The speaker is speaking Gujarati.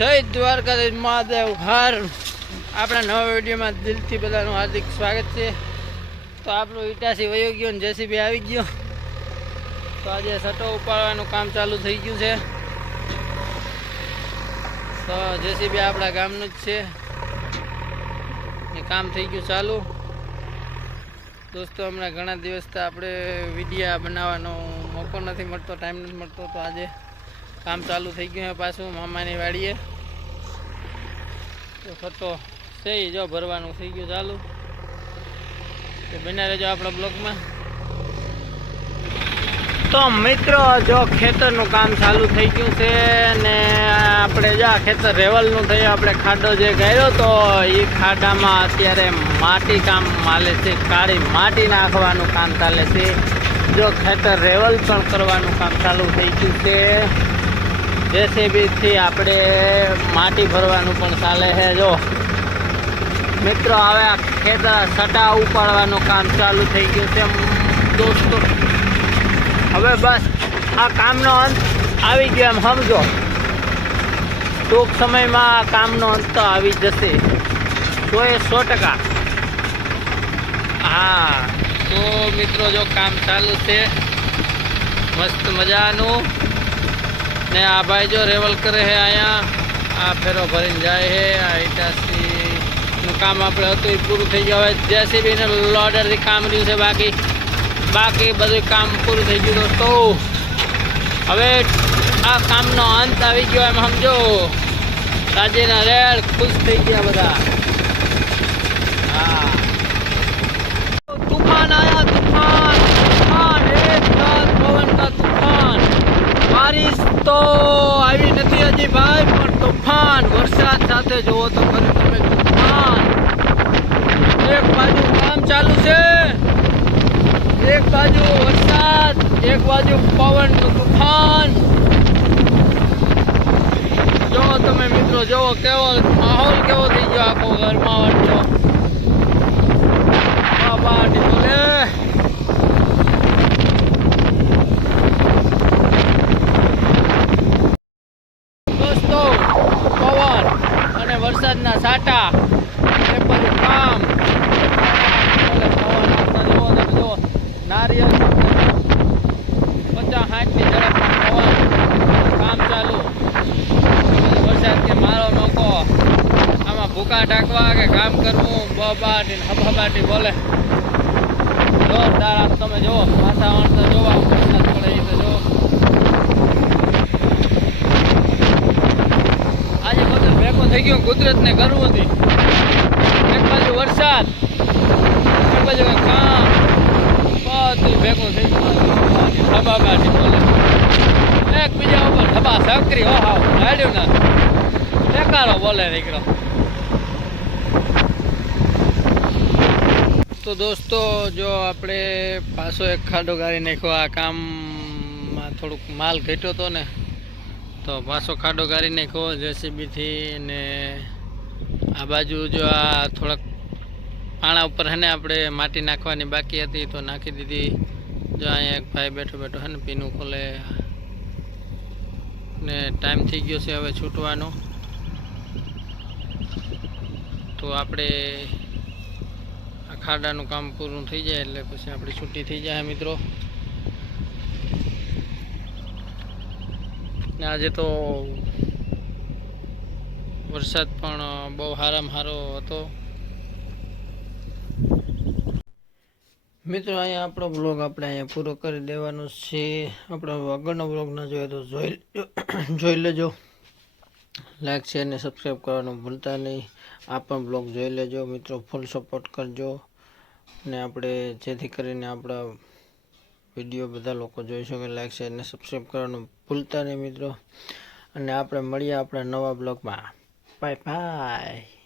જય દ્વારકાધીશ મહાદેવ હર આપણા નવા વિડીયોમાં દિલથી બધાનું હાર્દિક સ્વાગત છે। તો આપણું ઇટાસી વયો ગયો ને જેસીબી આવી ગયો। તો આજે સટો ઉપાડવાનું કામ ચાલુ થઈ ગયું છે। તો જેસીબી આપણા ગામનું જ છે એ કામ થઈ ગયું ચાલુ। દોસ્તો હમણાં ઘણા દિવસથી આપણે વિડીયા બનાવવાનો મોકો નથી મળતો, ટાઈમ નથી મળતો। તો આજે કામ ચાલુ થઈ ગયું છે પાછું મામાની વાડીએ। તો ખતો છે જો ભરવાનું થઈ ગયું ચાલુ। તો બના રહેજો આપણા બ્લોગમાં। તો મિત્રો જો ખેતરનું કામ ચાલુ થઈ ગયું છે ને આપણે જો ખેતર રેવલનું થયું, આપણે ખાડો જે ગાળ્યો તો એ ખાડામાં અત્યારે માટી કામ ચાલે છે, કાળી માટી નાખવાનું કામ ચાલે છે। જો ખેતર રેવલ પણ કરવાનું કામ ચાલુ થઈ ગયું છે। જેસીબીથી આપણે માટી ભરવાનું પણ ચાલે છે। જો મિત્રો હવે આ ખેતર સટા ઉપાડવાનું કામ ચાલુ થઈ ગયું છે દોસ્તો। હવે બસ આ કામનો અંત આવી ગયો એમ સમજો। ટૂંક સમયમાં આ કામનો અંત તો આવી જશે 100%। હા તો મિત્રો જો કામ ચાલુ છે મસ્ત મજાનું ને આ ભાઈ જો રેવલ કરે છે અહીંયા, આ ફેરો ભરીને જાય છે। આ ઇટાસીનું કામ આપણે હતું એ પૂરું થઈ ગયું। હવે જેસીબીને લોડરથી કામ રહ્યું છે, બાકી બધું કામ પૂરું થઈ ગયું દોસ્તો। હવે આ કામનો અંત આવી ગયો એમ સમજો। રાજીના રેડ ખુશ થઈ ગયા બધા। હા तूफान आया, तूफान तूफान एक साथ पवन का तूफान। बारिश तो આવી નથી હજી ભાઈ, પણ તોફાન વરસાદ સાથે જોવો તો ખરી તમે તોફાન। એક બાજુ કામ ચાલુ છે, એક બાજુ વરસાદ, એક બાજુ પવન નું તોફાન। જો તમે મિત્રો જોવો કેવો માહોલ કેવો થઈ ગયો આખો ગરમાવટ જો। બાટી બોલે દોસ્તો, પવન અને વરસાદના છાંટા એ બધું કામ જો નારિયેળ 50-60 ની ઝડપમાં પવન કામ ચાલુ। વરસાદ કે મારો નોકો આમાં ભૂકા ઢાંકવા કે કામ કરવું બબાટી હબાટી બોલે જોરદાર। આમ તમે જુઓ વાતાવરણ તો જોવા વરસાદ પડે એ તો જુઓ। આજે બધું ભેગું થઈ ગયું કુદરતને કરવું હતી। એક બાજુ વરસાદ, એક બાજુ કામ, બધું ભેગું થઈ ગયું હબાબાટી બોલે એકબીજા ઉપર ધબા સકરી હો હાવ હાડ્યું ને બેકારો બોલે નીકળો। તો દોસ્તો જો આપણે પાછો એક ખાડો ગાળી નાખ્યો। આ કામમાં થોડુંક માલ ઘટ્યો હતો ને તો પાછો ખાડો ગાળી નાખ્યો જેસીબીથી। ને આ બાજુ જો આ થોડાક પાણા ઉપર હે ને આપણે માટી નાખવાની બાકી હતી તો નાખી દીધી। જો અહીંયા એક ભાઈ બેઠો હે ને પીનું ખોલે ને ટાઈમ થઈ ગયો છે હવે છૂટવાનો। તો આપણે ખાડાનું કામ પૂરું થઈ જાય એટલે પછી આપણી છૂટી થઈ જાય મિત્રો। ને આજે તો વરસાદ પણ બહુ સારામાં સારો હતો મિત્રો। અહીંયા આપણો બ્લોગ આપણે અહીંયા પૂરો કરી દેવાનો છે। આપણો આગળનો બ્લોગ ના જોઈએ તો જોઈ લેજો। લાઈક શેર ને સબસ્ક્રાઈબ કરવાનું ભૂલતા નહીં। આ પણ બ્લોગ જોઈ લેજો મિત્રો, ફૂલ સપોર્ટ કરજો ને આપણે જેથી કરીને આપણા વિડીયો બધા લોકો જોઈ શકે। લાઈક શેર ને સબસ્ક્રાઈબ કરવાનું ભૂલતા નહીં મિત્રો। અને આપણે મળીએ આપણા નવા બ્લોગમાં। Bye bye.